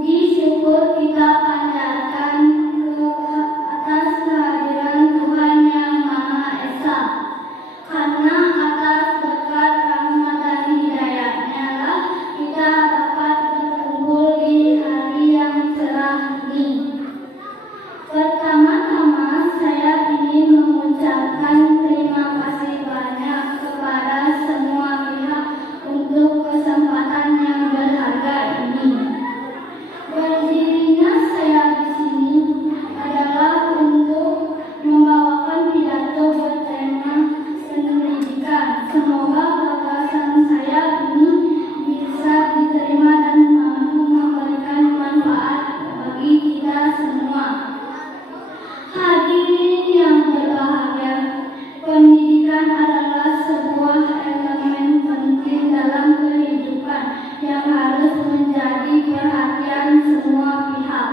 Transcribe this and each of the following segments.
Puji syukur kita panjatkan atas kehadiran Tuhan Yang Maha Esa, karena atas berkat rahmat dan hidayah-Nya lah kita dapat berkumpul di hari yang cerah ini. Pertama-tama saya ingin mengucapkan terima kasih banyak kepada semua pihak untuk kesempatan yang berharga ini. Berdirinya saya di sini adalah untuk membawakan pidato bertema pendidikan. Semoga gagasan saya ini bisa diterima dan mampu memberikan manfaat bagi kita semua. Hadirin yang berbahagia, pendidikan adalah sebuah elemen penting dalam kehidupan yang harus menjadi perhatian semua pihak.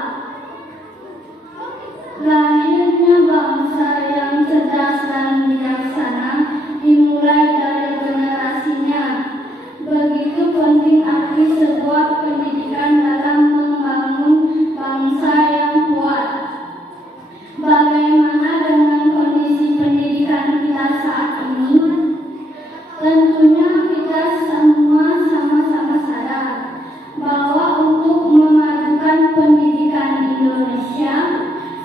Lahirnya bangsa yang cerdas dan bijaksana dimulai dari generasinya. Begitu penting arti sebuah pendidikan dalam membangun bangsa yang kuat. Bagaimana dengan kondisi pendidikan kita saat ini? Tentunya kita semua sama-sama sadar bahwa untuk memajukan pendidikan Indonesia,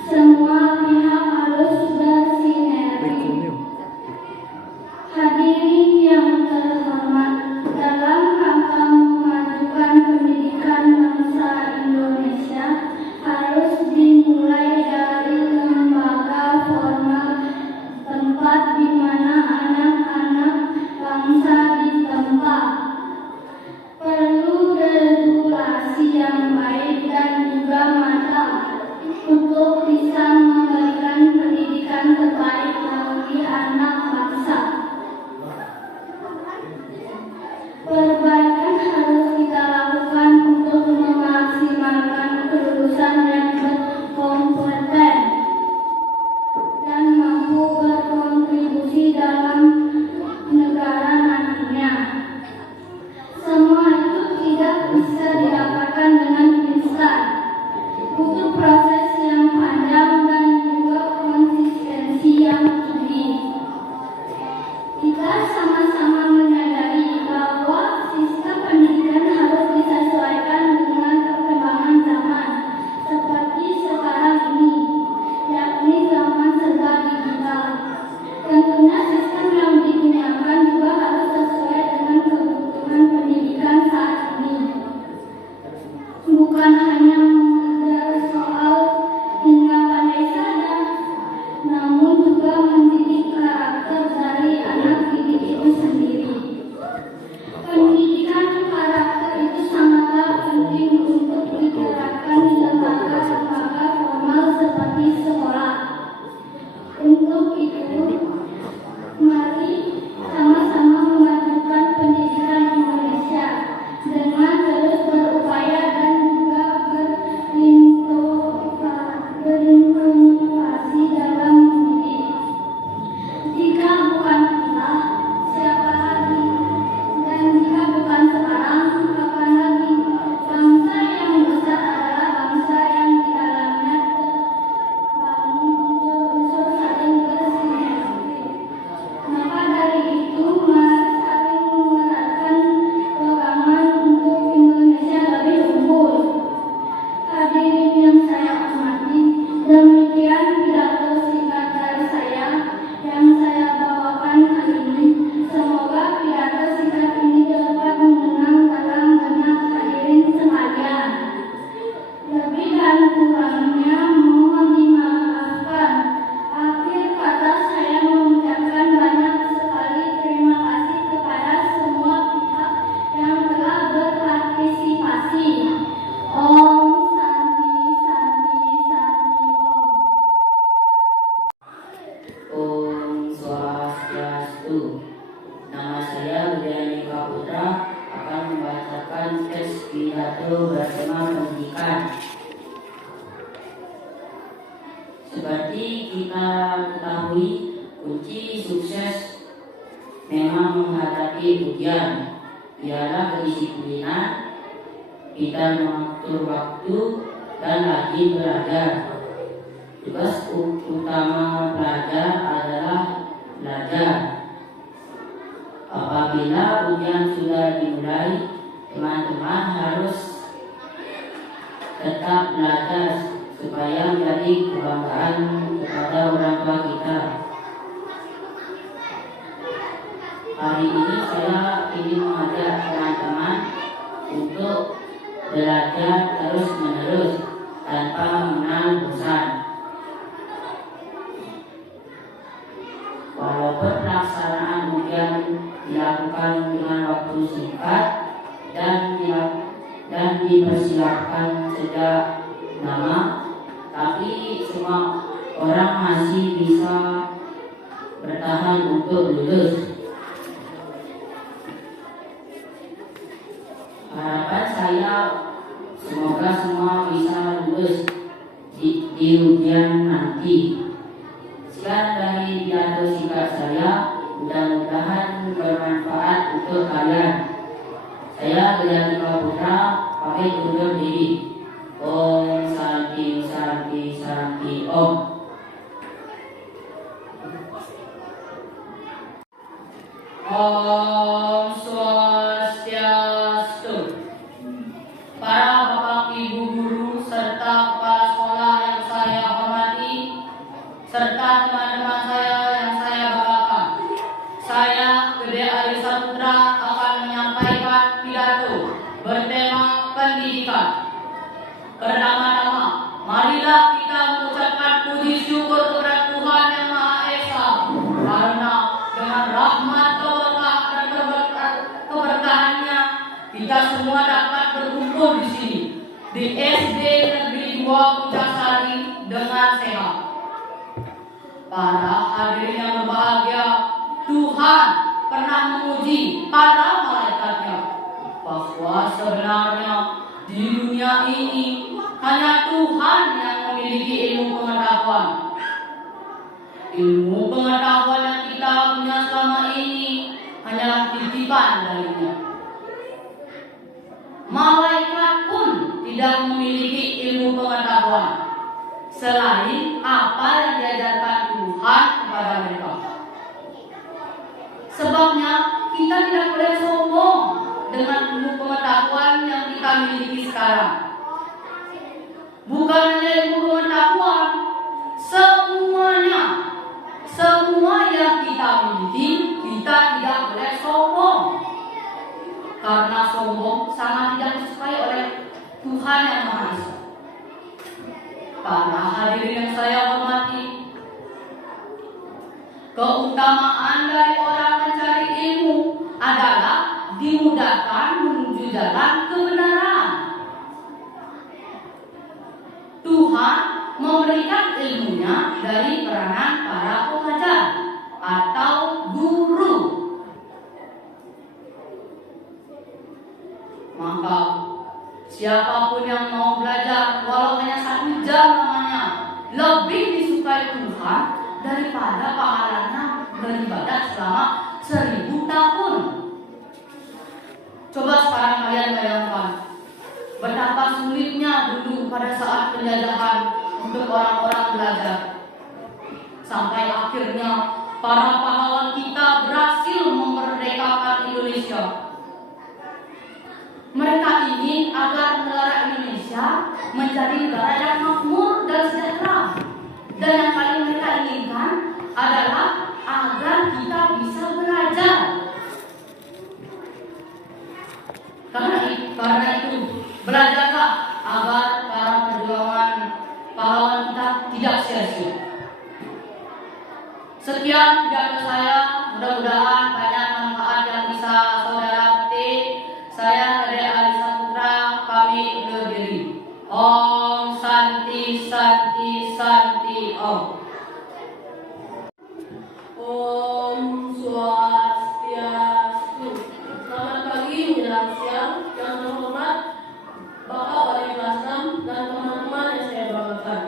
semua pihak harus bersinergi. Hadirin yang terhormat, dalam rangka memajukan pendidikan bangsa Indonesia harus dimulai dari lembaga formal, tempat di mana anak-anak bangsa ditempa. Perlu regulasi yang baik dan juga matang untuk bisa memberikan pendidikan terbaik bagi anak bangsa. Perbaikan harus kita lakukan untuk memaksimalkan kelulusan yang berkompeten dan mampu berkontribusi dalam negara nantinya. Semua itu tidak bisa didapatkan dengan instan. Butuh proses yang panjang dan juga konsistensi yang tinggi. Kita sama-sama menyadari bahwa sistem pendidikan harus disesuaikan dengan perkembangan zaman seperti sekarang ini, yakni zaman serba digital. Tentunya sistem yang digunakan juga harus sesuai dengan kebutuhan pendidikan saat ini. Bukan hanya mengajar soal hingga pandai saja, namun juga mendidik karakter dari anak didik itu sendiri. Pendidikan karakter itu sangatlah penting untuk diterapkan di lembaga-lembaga formal seperti sekolah. Untuk itu, mari sama-sama memajukan pendidikan Indonesia dengan terus berupaya dan juga berinovasi dalam mendidik. Jika bukan kita, siapa lagi? Dan jika bukan sekarang, kapan lagi? Bangsa yang besar adalah bangsa yang di dalamnya terbangun unsur-unsur saling bersinergi. Maka dari itu, mari saling mengeratkan dorongan untuk Indonesia lebih unggul. Hadirin yang saya hormati, demikian pidato singkat dari saya yang saya bawakan hari ini. Semoga pidato singkat ini dapat mengenang dalam benak hadirin sekalian. Lebih dan kurangnya mohon dimaafkan. Akhir kata saya mengucapkan banyak sekali terima kasih kepada semua pihak yang telah berpartisipasi. Om Santi Santi Santi Om. Om Swastiastu. Nama saya Widya Putra akan membacakan teks pidato bertema pendidikan. Seperti kita ketahui, kunci sukses memang menghadapi ujian ialah kedisiplinan, kita mengatur waktu dan rajin belajar. Tugas utama pelajar adalah belajar. Apabila ujian sudah dimulai, teman-teman harus tetap belajar supaya menjadi kebanggaan kepada orang tua kita. Hari ini saya ingin mengajak teman-teman untuk belajar terus-menerus tanpa mengenal bosan. Walaupun pelaksanaan ujian dilakukan dengan waktu singkat dan dipersiapkan sejak lama, tapi semua orang masih bisa bertahan untuk lulus. Harapan saya semoga semua bisa lulus di ujian nanti. Sekian dari pidato singkat saya, mudah-mudahan bermanfaat untuk kalian. Saya Gede Putra, pamit undur diri. Om Santi Santi Santi Om. Om Swastiastu. Para bapak ibu guru serta kepala sekolah yang saya hormati, serta teman-teman saya yang saya banggakan, saya Gede Alisa Putra akan menyampaikan pidato bertema pendidikan. Pertama-tama, marilah kita mengucapkan puji syukur kepada Tuhan Yang Maha Esa, karena dengan rahmat, berkah dan keberkahannya kita semua dapat berkumpul di sini di SD Negeri 2 Pucasari dengan sehat. Para hadirin yang berbahagia, Tuhan pernah menguji para malaikatnya bahwa sebenarnya di dunia ini hanya Tuhan yang memiliki ilmu pengetahuan. Ilmu pengetahuan yang kita punya selama ini hanyalah titipan darinya. Malaikat pun tidak memiliki ilmu pengetahuan selain apa yang diajarkan Tuhan kepada mereka. Sebabnya kita tidak boleh sombong dengan ilmu pengetahuan yang kita miliki sekarang. Bukan hanya ilmu pengetahuan, semua yang kita miliki, kita tidak boleh sombong. Karena sombong sangat tidak disukai oleh Tuhan Yang Maha Esa. Para hadirin yang saya hormati, keutamaan dari orang mencari ilmu adalah dimudahkan menuju jalan kebenaran. Tuhan memberikan ilmunya dari peranan para pengajar atau guru. Maka siapapun yang mau belajar walau hanya 1 jam namanya, lebih disukai Tuhan daripada pahalanya beribadah selama 1000 tahun. Coba sekarang kalian bayangkan betapa sulitnya dulu pada saat penjajahan untuk orang-orang belajar. Sampai akhirnya para pahlawan kita berhasil memerdekakan Indonesia. Mereka ingin agar negara Indonesia menjadi negara yang makmur dan sejahtera. Dan yang paling mereka inginkan adalah agar kita bisa belajar. Karena itu, belajarlah agar para perjuangan pahlawan kita tidak sia-sia. Sekian pidato saya, mudah-mudahan banyak manfaat yang bisa saudara petik. Saya Gede Alisa Putra, pamit undur diri. Om Santi Santi Santi Om. Om Swastiastu. Selamat pagi menjelang siang. Yang terhormat Bapak Wali Kelas 6 dan teman-teman yang saya banggakan.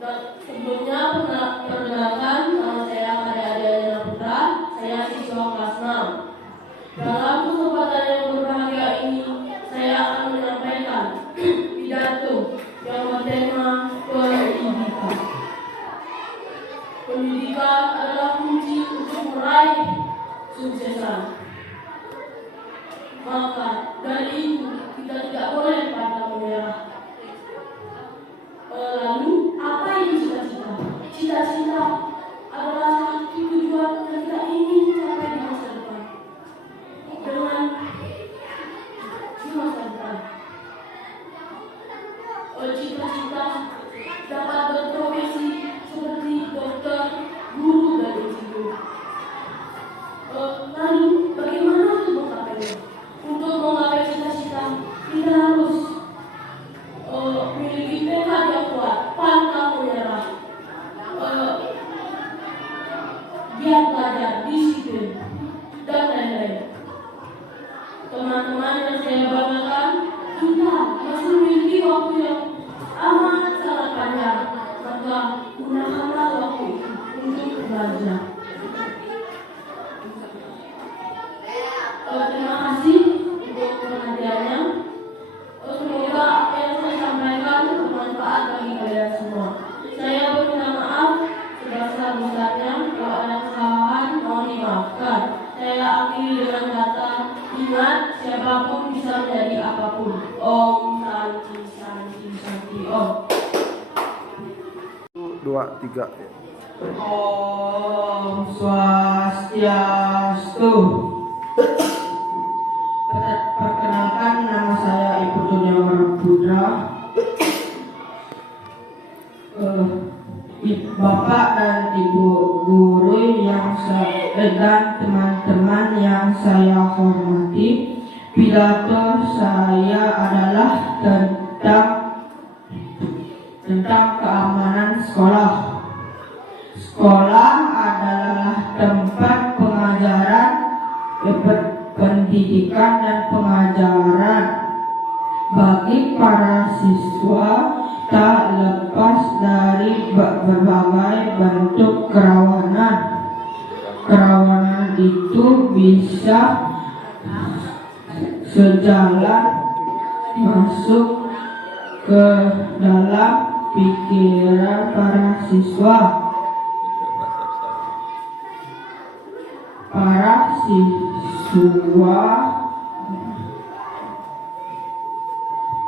Dan sebelumnya perkenalkan, nama saya Gede Alisa Putra. Saya siswa kelas 6. Dalam kesempatan yang berbahagia ini, saya akan menyampaikan cita-cita dapat berprofesi seperti dokter, guru, dan insinyur. Lalu bagaimana untuk menggapainya? Untuk menggapai cita-cita kita harus memiliki tekad yang kuat, pantang menyerah, giat belajar, disiplin, dan lain-lain. Teman-teman yang saya banggakan, kita masih memiliki waktu yang amat sangat panjang. Maka gunakanlah waktu itu untuk belajar. Terima kasih untuk perhatiannya. Semoga apa yang saya sampaikan bermanfaat bagi kalian semua. Saya berminta maaf sebesar-besarnya kalau ada kesalahan, mohon dimaafkan. Saya akhiri dengan kata, ingat siapapun bisa menjadi apapun. Om Santi Santi Santi Om. 2, 3. Om Swastiastu. Perkenalkan, nama saya Ibu Tunyawara Putra. Bapak dan Ibu guru dan teman-teman yang saya hormati, pidato saya adalah tentang keamanan sekolah. Sekolah adalah tempat pengajaran, pendidikan dan pengajaran bagi para siswa, tak lepas dari berbagai bentuk kerawanan. Kerawanan itu bisa sejalan masuk ke dalam pikiran para siswa. Para siswa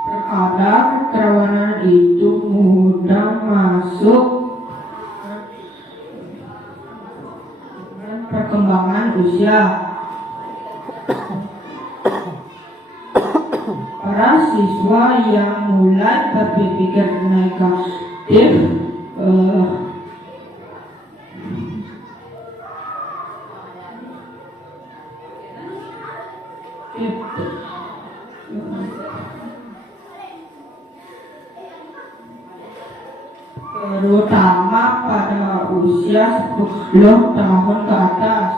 terkadang kerawanan itu mudah masuk perkembangan usia. Para siswa yang mulai berpikir negatif terutama pada usia 10 tahun ke atas.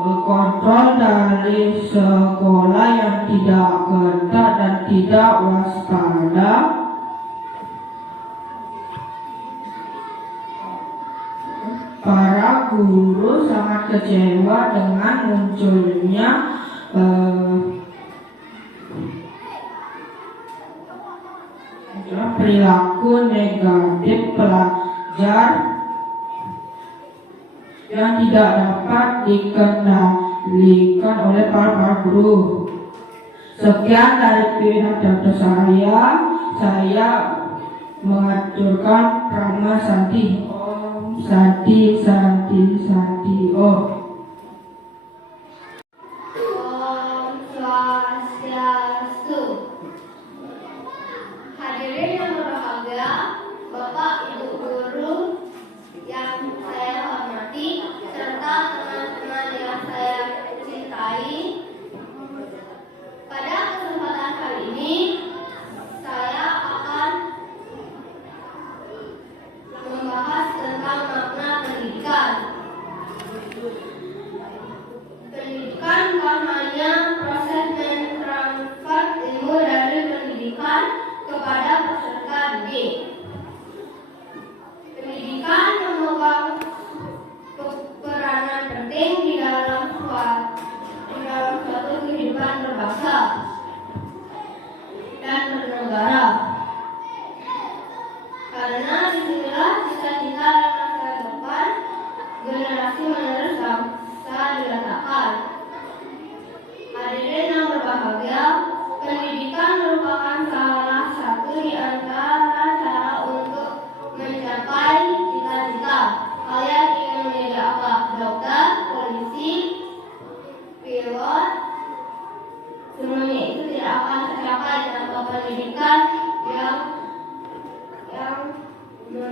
Kontrol dari sekolah yang tidak ketat dan tidak waspada para guru sangat kecewa dengan munculnya perilaku negatif pelajar yang tidak dapat dikendalikan oleh para guru. Sekian dari pidato saya mengaturkan Prama Santi. Om Santi Santi Santi Om. Om Swastiastu. Hadirin yang berbahagia, Bapak Ibu guru yang saya hormati serta teman-teman yang saya cintai. Pada kesempatan kali ini saya akan membahas tentang makna pendidikan. Pendidikan bukan hanya proses mentransfer ilmu dari pendidikan kepada peserta didik. Pendidikan memegang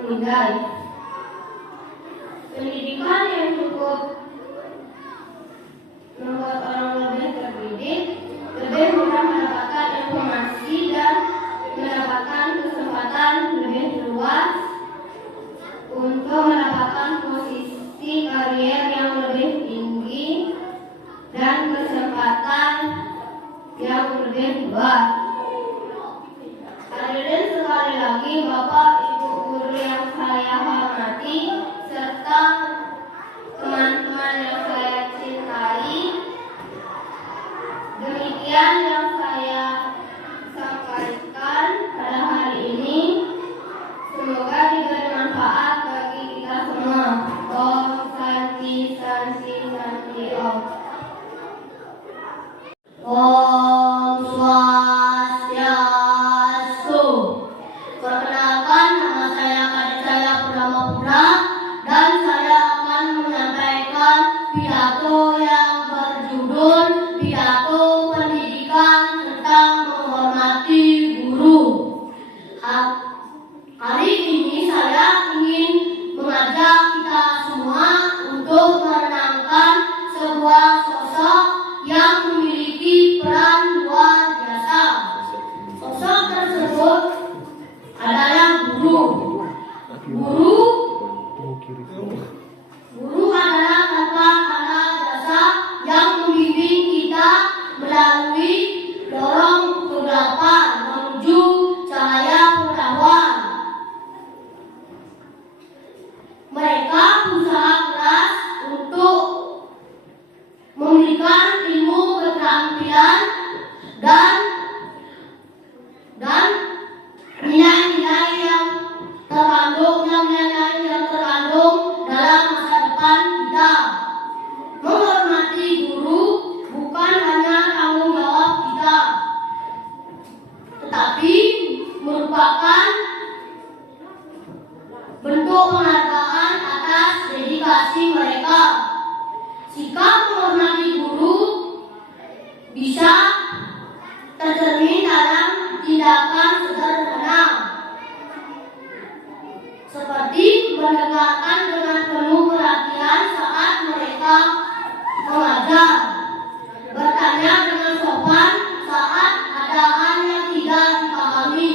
nilai. Pendidikan yang cukup membuat orang lebih terdidik, lebih mudah mendapatkan informasi dan mendapatkan kesempatan lebih luas untuk mendapatkan posisi karier yang lebih tinggi dan kesempatan yang lebih luas. Hadirin sekali lagi, Bapak Ibu guru yang saya hormati serta teman-teman yang saya cintai, demikian yang saya sampaikan pada hari ini. Semoga diberi manfaat bagi kita semua. Om Santi Santi Santi Om. Om Swastiastu. Perkenalkan, nama saya Kadisaya Purnamapura dan saya akan menyampaikan pidato yang berjudul Pidato Pendidikan tentang Menghormati Guru. Hari ini saya ingin mengajak kita semua untuk merenangkan sebuah sosok yang memiliki peran luar biasa. Sosok tersebut adalah guru. Guru adalah kata-kata dasar yang membimbing kita melalui lorong kegelapan menuju cahaya pengetahuan. Mereka berusaha keras untuk memberikan ilmu keterampilan dan nilai-nilai yang terkandung dalam masa depan kita. Menghormati guru bukan hanya tanggung jawab kita, tetapi merupakan bentuk penghargaan atas dedikasi mereka. Sikap menghormati guru bisa tercermin dalam tindakan sederhana, seperti mendengarkan dengan penuh perhatian saat mereka mengajar, bertanya dengan sopan saat ada hal yang tidak dipahami,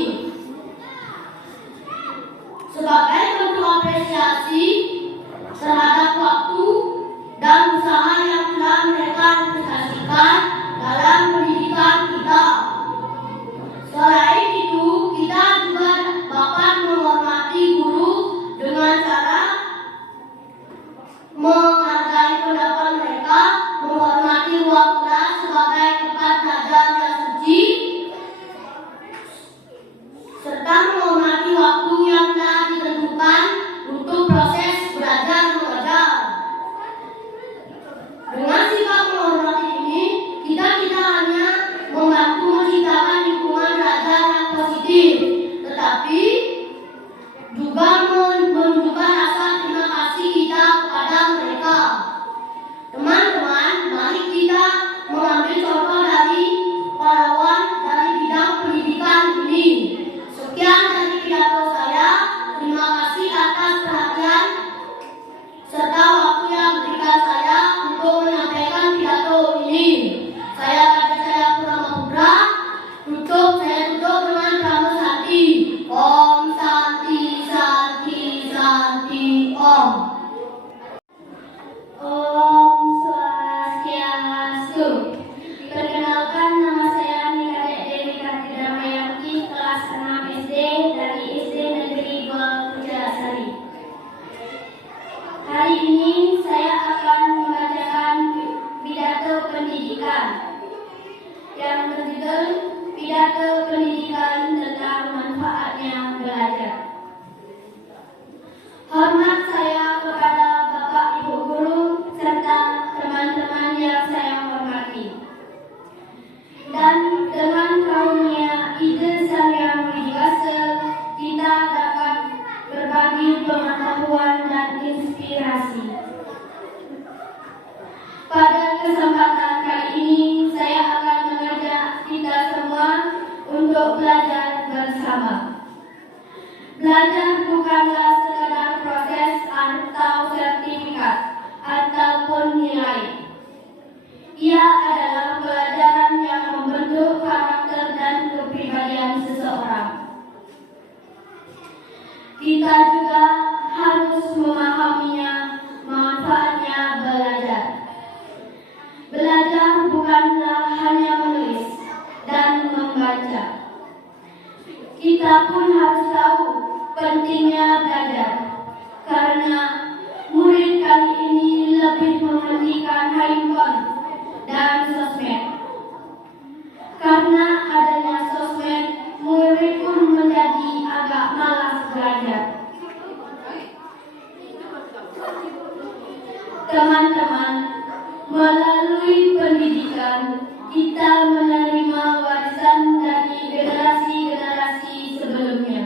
Belajar bukanlah sekadar proses atau sertifikat ataupun nilai. Ia adalah pelajaran yang membentuk karakter dan kepribadian seseorang. Kita juga harus memahaminya, manfaatnya belajar. Belajar bukanlah hanya menulis dan membaca. Kita pun harus tahu pentingnya belajar, karena murid kali ini lebih mementingkan handphone dan sosmed. Karena adanya sosmed, murid pun menjadi agak malas belajar. Teman-teman, melalui pendidikan, kita menerima warisan dari generasi-generasi sebelumnya,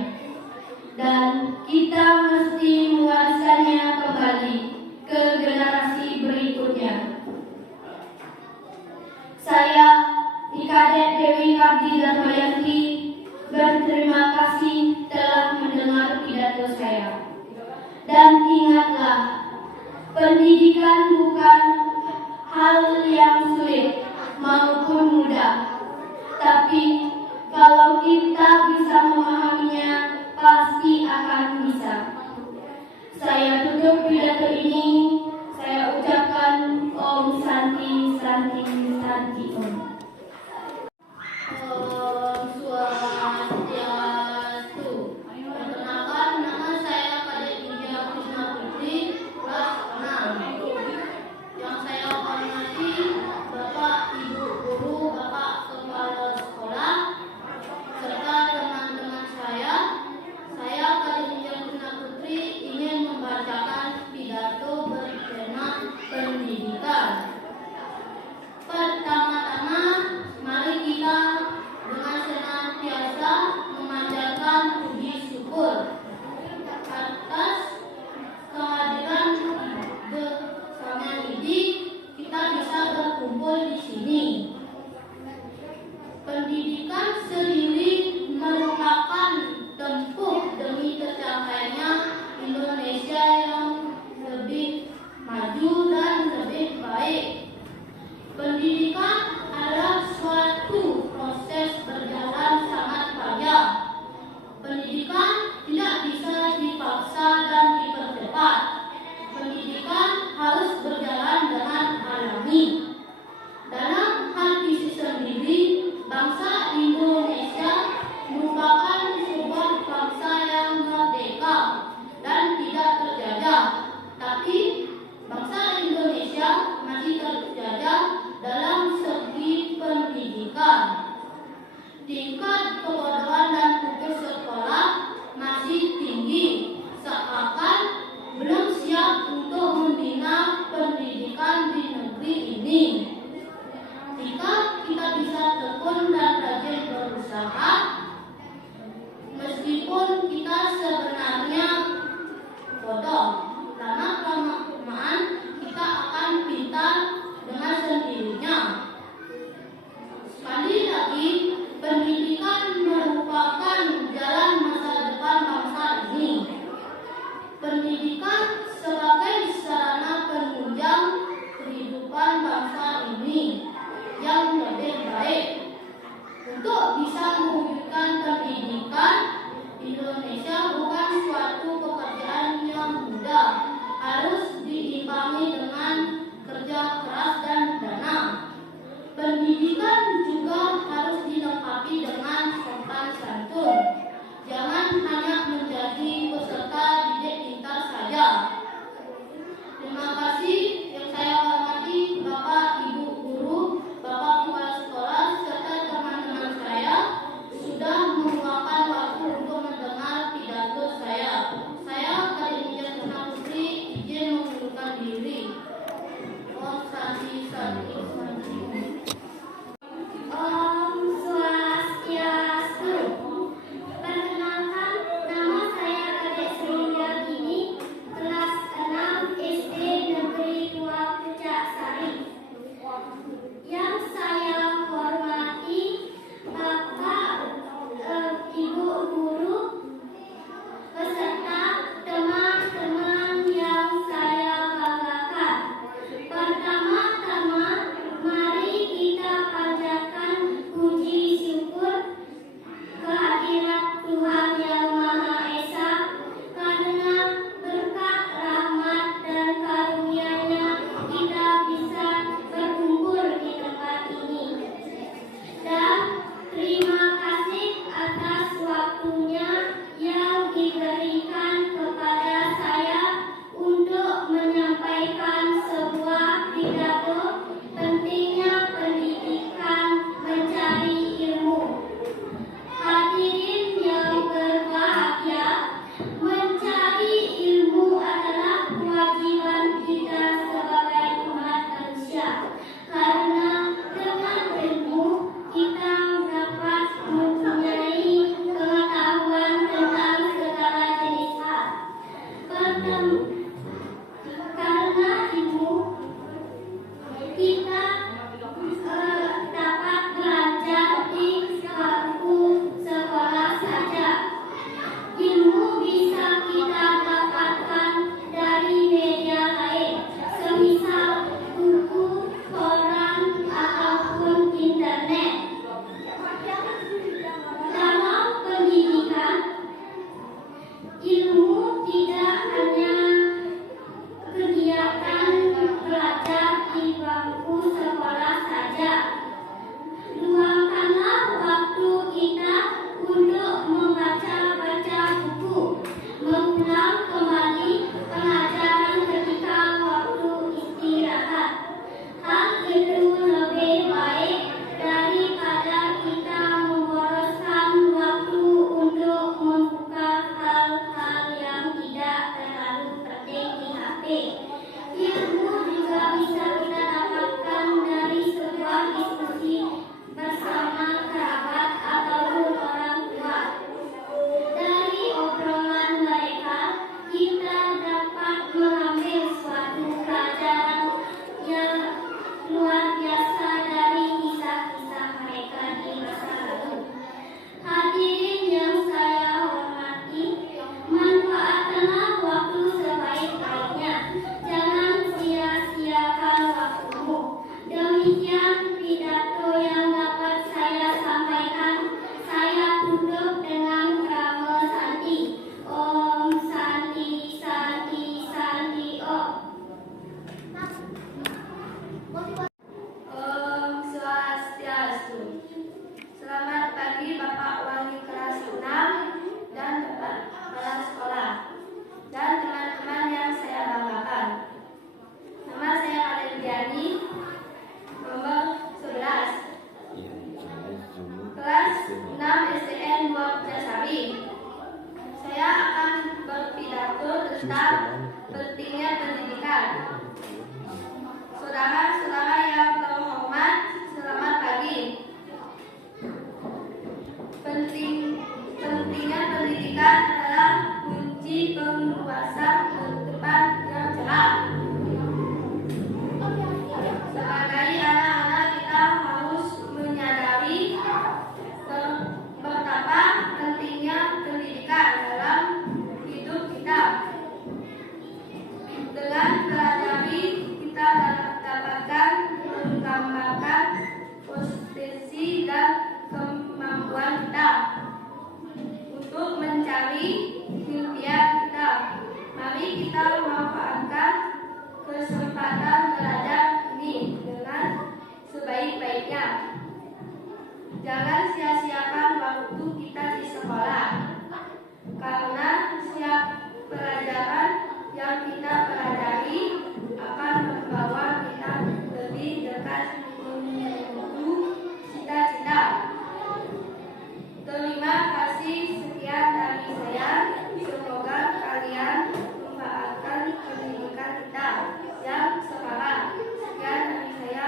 dan kita mesti mewariskannya kembali ke generasi berikutnya. Saya, Kadet Dewi Kardi Darmayanti, berterima kasih telah mendengar pidato saya. Dan ingatlah, pendidikan bukan hal yang sulit maupun mudah, tapi kalau kita bisa memahaminya, pasti akan bisa. Saya tutup pidato ini, saya ucapkan Om Santi Santi Santi Om. Om Swastiastu. Perkenalkan, nama saya Kadet Widya Krishna Putri, kelas 6. Yang saya hormati Bapak Ibu Guru, Bapak Kepala Sekolah, serta teman-teman saya. hal-hal yang tidak terlalu penting di HP. Ilmu juga bisa kita dapatkan dari sebuah diskusi bersama kerabat ataupun orang tua. Dari obrolan mereka, kita dapat mengambil suatu pelajaran yang luar biasa dari kisah-kisah mereka di masa lalu. Hadirin yang saya hormati, manfaatkanlah waktu sebaik-baiknya. Jangan sia-siakan waktumu. Demikian pidato yang dapat saya sampaikan. Saya tutup dengan krama Santi. Om Santi, Santi, Santi, Om. Om Swastiastu. Selamat pagi Bapak Wali kelas 6 dan Bapak kepala sekolah dan teman-teman yang saya banggakan. Nama saya Alediani, nomor 11, kelas 6 SDN 2 Putrasari. Saya akan berpidato tentang pentingnya pendidikan. Saudara-saudara yang terhormat, selamat pagi. Pentingnya pendidikan adalah kunci penguasaan depan yang cerah. Sebagai anak-anak kita harus menyadari betapa pentingnya pendidikan dalam hidup kita. Dengan pelajari kita dapatkan menggambarkan potensi dan kemampuan kita untuk mencari impian kita. Mari kita manfaatkan kesempatan belajar ini dengan sebaik-baiknya. Jangan sia-siakan waktu kita di sekolah, karena setiap pelajaran yang kita pelajari akan membawa kita lebih dekat menuju cita-cita. Terima kasih, sekian dari saya. Semoga kalian memanfaatkan pendidikan kita yang sekarang. Sekian dari saya.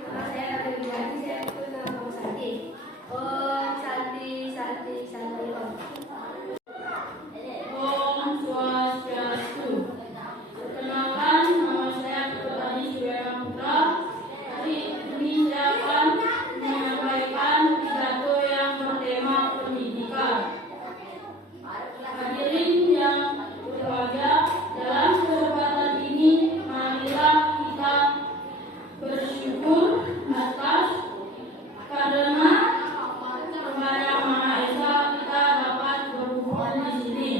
Nama saya Alediani, saya Om Santi. Om Santi, Santi, Santi, Om. Om Swastiastu. Perkenalkan, nama saya Dr. Adi Suryana Putra. Hari ini saya akan menyampaikan pidato yang bertema pendidikan. Hadirin yang berbahagia, dalam kesempatan ini marilah kita bersyukur atas karena Tuhan Yang Maha Esa kita dapat berkumpul di sini.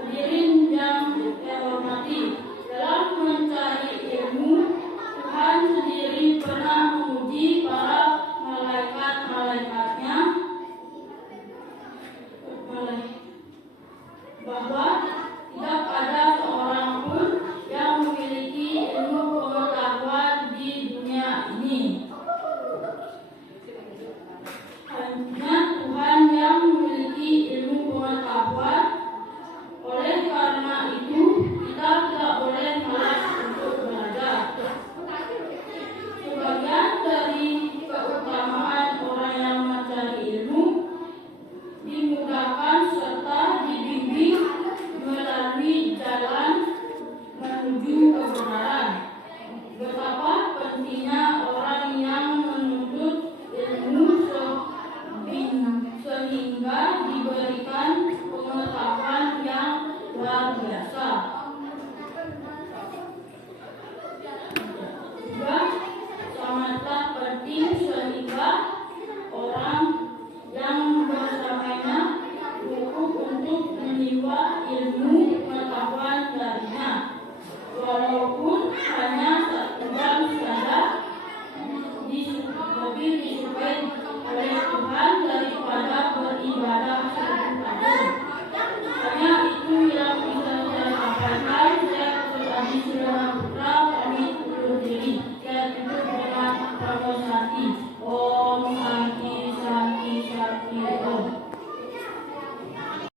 Hadirin yang saya hormati, dalam mencari ilmu, Tuhan sendiri pernah menguji para malaikat-malaikatnya bahwa tidak ada seorang pun yang memiliki ilmu pengetahuan di dunia ini. Hanya Tuhan yang memiliki ilmu pengetahuan. Oleh karena itu, kita tidak boleh malas untuk belajar. Sebagian dari keutamaan orang yang mencari ilmu dimudahkan serta dibimbing melalui jalan menuju kebenaran. Betapa pentingnya orang yang menuntut ilmu sehingga diberikan pengetahuan